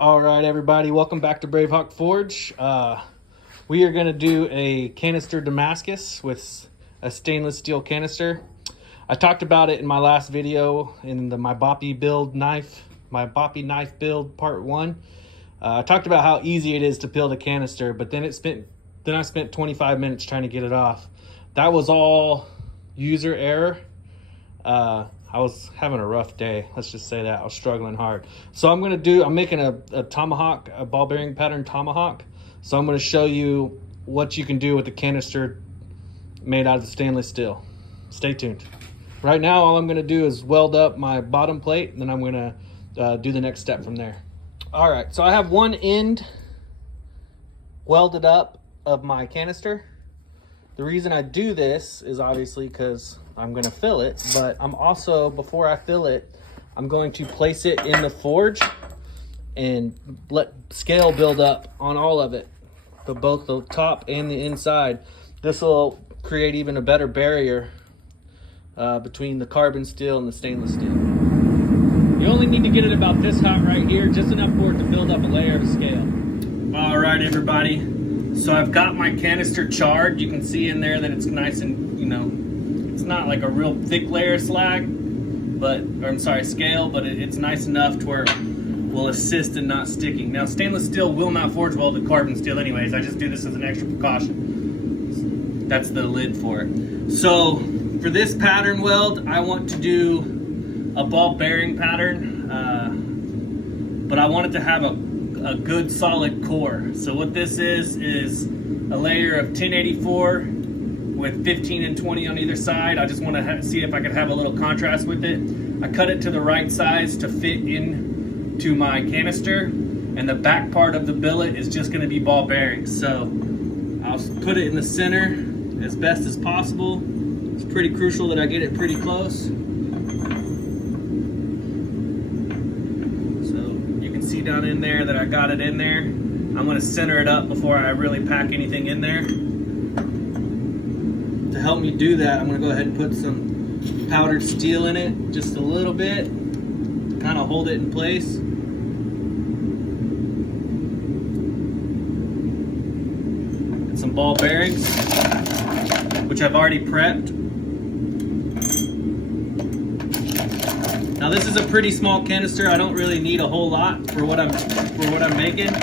All right, everybody, welcome back to Bravehawk Forge. We are going to do a canister Damascus with a stainless steel canister. I talked about it in my last video in my boppy knife build part 1. I talked about how easy it is to build a canister, but then I spent 25 minutes trying to get it off. That was all user error. I was having a rough day. Let's just say that. I was struggling hard. So I'm making a tomahawk, a ball bearing pattern tomahawk. So I'm going to show you what you can do with the canister made out of stainless steel. Stay tuned. Right now, all I'm going to do is weld up my bottom plate, and then I'm going to do the next step from there. All right, so I have one end welded up of my canister. The reason I do this is obviously because I'm going to fill it, but I'm also, before I fill it, I'm going to place it in the forge and let scale build up on all of it, both the top and the inside. This will create even a better barrier between the carbon steel and the stainless steel. You only need to get it about this hot right here, just enough for it to build up a layer of scale. All right, everybody. So I've got my canister charred. You can see in there that it's nice and, it's not like a real thick layer of scale, but it's nice enough to where it will assist in not sticking. Now, stainless steel will not forge weld with carbon steel anyways. I just do this as an extra precaution. That's the lid for it. So for this pattern weld, I want to do a ball bearing pattern, but I want it to have a good solid core. So what this is a layer of 1084 with 15 and 20 on either side. I just want to see if I can have a little contrast with it. I cut it to the right size to fit into my canister, and the back part of the billet is just going to be ball bearings. So I'll put it in the center as best as possible. It's pretty crucial that I get it pretty close. See down in there that I got it in there. I'm going to center it up before I really pack anything in there. To help me do that, I'm going to go ahead and put some powdered steel in it, just a little bit, to kind of hold it in place. And some ball bearings, which I've already prepped. Now this is a pretty small canister. I don't really need a whole lot for what I'm making.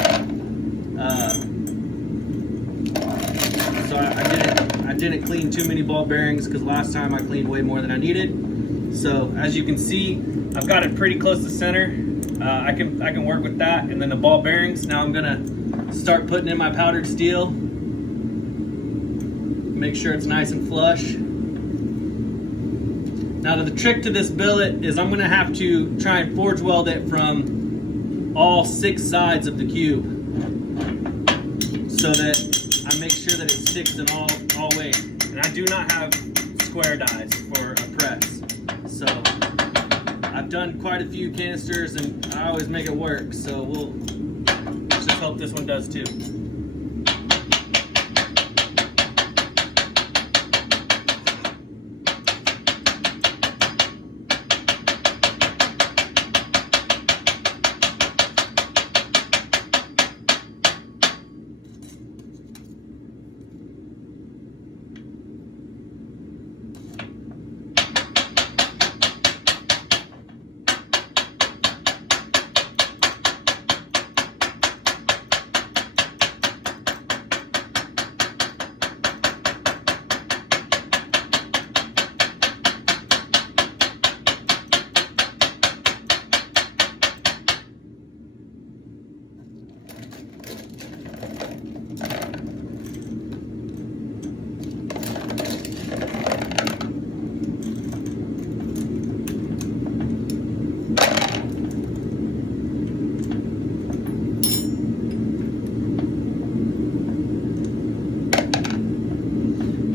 So I didn't clean too many ball bearings because last time I cleaned way more than I needed. So as you can see, I've got it pretty close to center. I can work with that. And then the ball bearings. Now I'm gonna start putting in my powdered steel. Make sure it's nice and flush. Now the trick to this billet is I'm going to have to try and forge weld it from all 6 sides of the cube so that I make sure that it sticks in all ways. And I do not have square dies for a press. So I've done quite a few canisters and I always make it work. So let's just hope this one does too.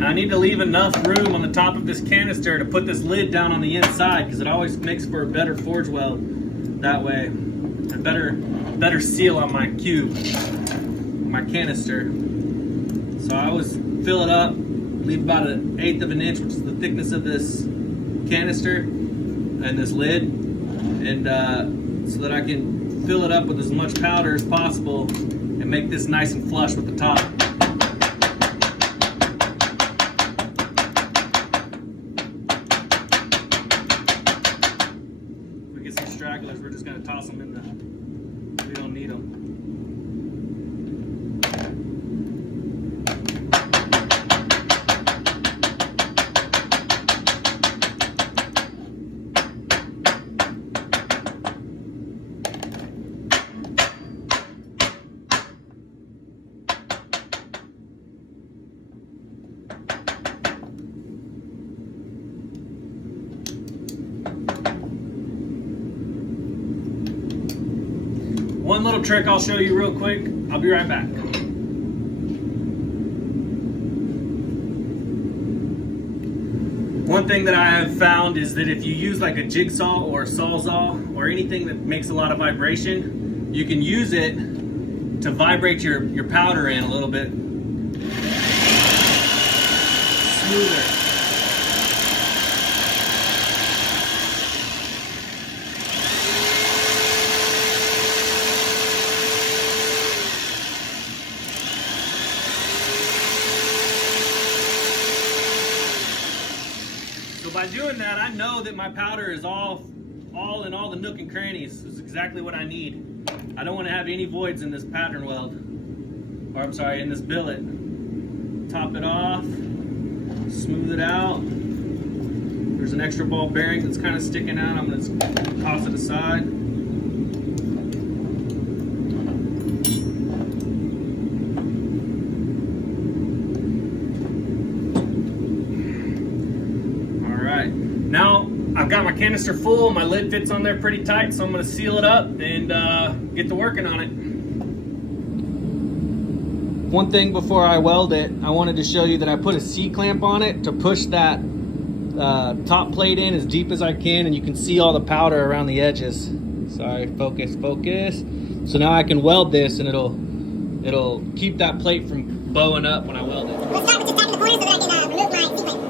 I need to leave enough room on the top of this canister to put this lid down on the inside because it always makes for a better forge weld that way. A better seal on my cube, my canister. So I always fill it up, leave about 1/8 of an inch, which is the thickness of this canister and this lid. And so that I can fill it up with as much powder as possible and make this nice and flush with the top. We get some stragglers, we're just going to toss them in the, we don't need them. One little trick I'll show you real quick. I'll be right back. One thing that I have found is that if you use like a jigsaw or a sawzall or anything that makes a lot of vibration, you can use it to vibrate your powder in a little bit smoother. So by doing that, I know that my powder is all in all the nook and crannies. It's exactly what I need. I don't want to have any voids in this pattern weld, or I'm sorry, in this billet. Top it off, smooth it out. There's an extra ball bearing that's kind of sticking out. I'm going to toss it aside. Now I've got my canister full, my lid fits on there pretty tight, so I'm going to seal it up and get to working on it. One thing before I weld it, I wanted to show you that I put a C-clamp on it to push that top plate in as deep as I can, and you can see all the powder around the edges. Sorry, focus. So now I can weld this and it'll keep that plate from bowing up when I weld it. Let's start with just tapping the corner so that I can remove my C-clamp.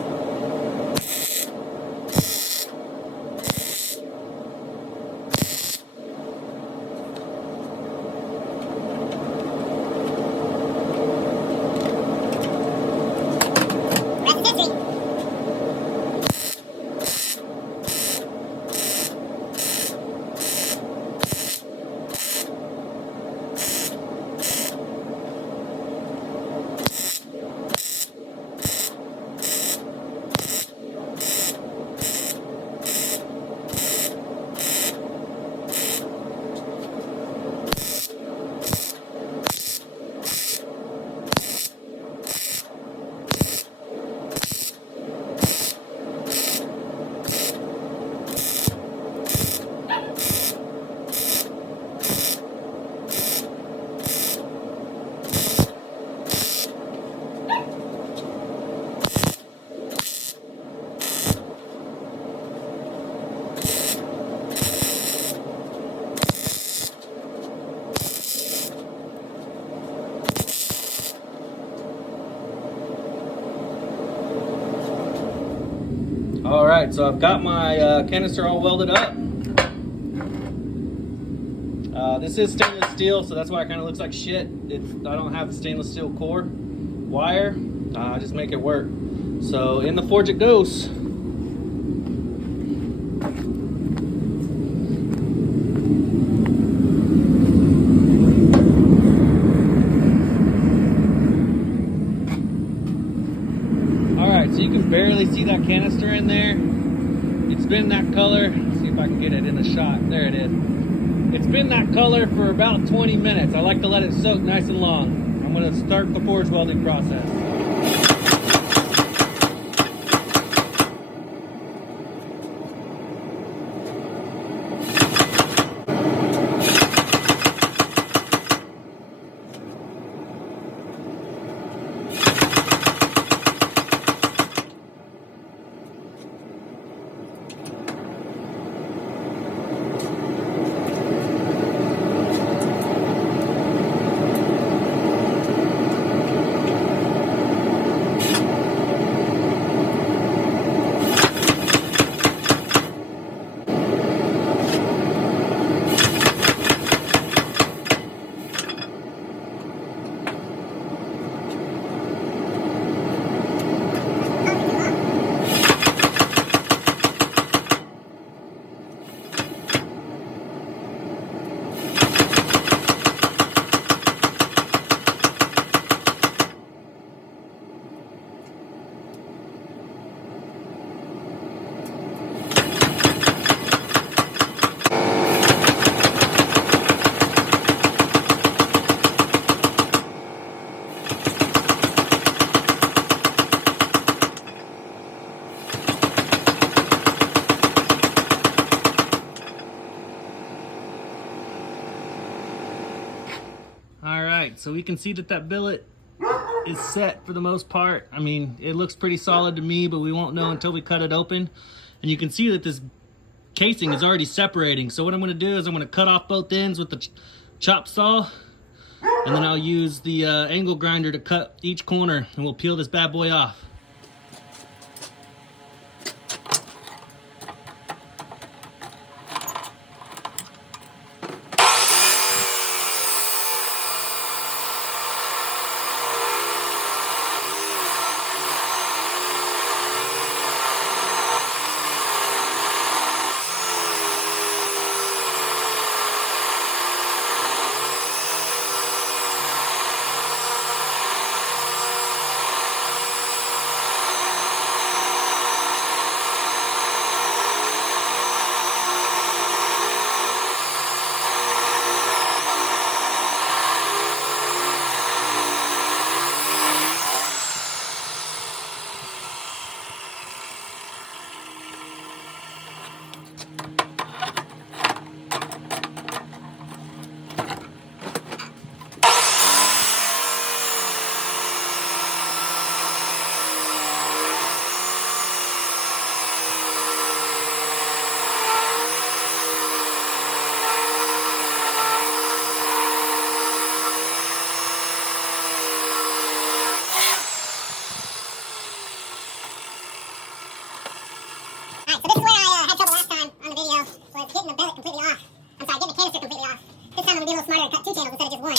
All right, so I've got my canister all welded up. This is stainless steel, so that's why it kind of looks like shit. I don't have a stainless steel core wire. I just make it work. So in the forge it goes. So you can barely see that canister in there. It's been that color. Let's see if I can get it in the shot. There it is. It's been that color for about 20 minutes. I like to let it soak nice and long. I'm going to start the forge welding process. right, so we can see that billet is set for the most part. I mean, it looks pretty solid to me, but we won't know until we cut it open. And you can see that this casing is already separating. So what I'm gonna do is I'm gonna cut off both ends with the chop saw, and then I'll use the angle grinder to cut each corner, and we'll peel this bad boy off. Alright, so this is where I had trouble last time on the video, was getting the billet completely off. I'm sorry, getting the canister completely off. This time I'm going to be a little smarter and cut 2 channels instead of just 1.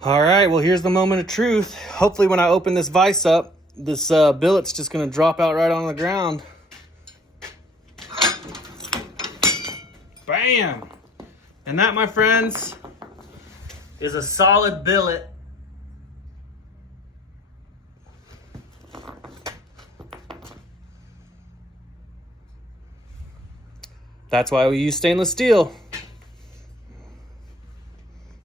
All right, well, here's the moment of truth. Hopefully when I open this vise up, this billet's just gonna drop out right on the ground. Bam! And that, my friends, is a solid billet. That's why we use stainless steel.